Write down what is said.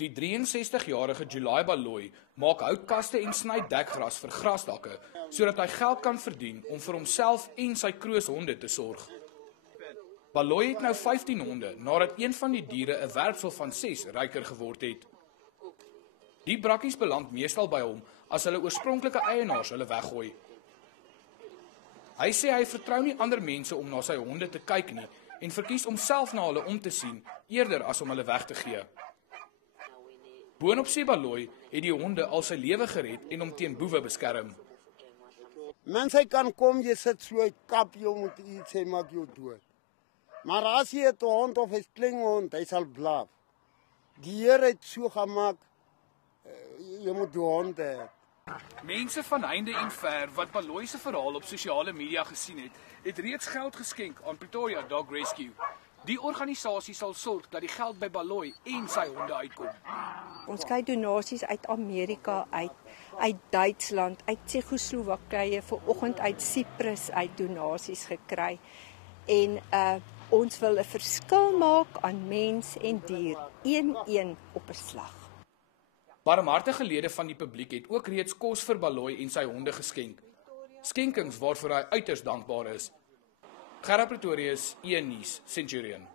Die 63-jarige July Baloyi maak houtkaste en sny dekgras vir grasdakke, sodat hy geld kan verdien om vir homself en sy krooshonde te sorg. Baloyi het nou 15 honde, nadat een van die diere 'n werpsel van 6 ryker geword het. Die brakkies beland meestal by hom as hulle oorspronklike eienaars hulle weggooi. Hy sê hy vertrou nie ander mense om na sy honde te kyk nie en verkies om self na hulle om te sien eerder as om hulle weg te gee. Boonop sê Baloyi het die honde al sy lewe gered en hom teen boewe beskerm. Mense kan kom, jy sit so, kap jou met iets, hy maak jou dood. Maar as jy 'n hond of 'n slinghond, hy sal blaf. Die Here het so gemaak, jy moet die hond hê. Mense van heinde en ver wat Baloyi se verhaal op sosiale media gesien het reeds geld geskenk aan Pretoria Dog Rescue. Die organisasie sal sorg dat die geld by Baloyi en sy honde uitkom. Ons kry donasies uit Amerika, uit Duitsland, uit Tsjechoslowakye, vanoggend uit Cyprus uit donasies gekry. En ons wil 'n verskil maak aan mens en dier, een op 'n slag. Barmhartige lede van die publiek het ook reeds kos vir Baloyi en sy honde geskenk. Skenkings waarvoor hy uiters dankbaar is. Gerard Pretorius, E-nuus, Centurion.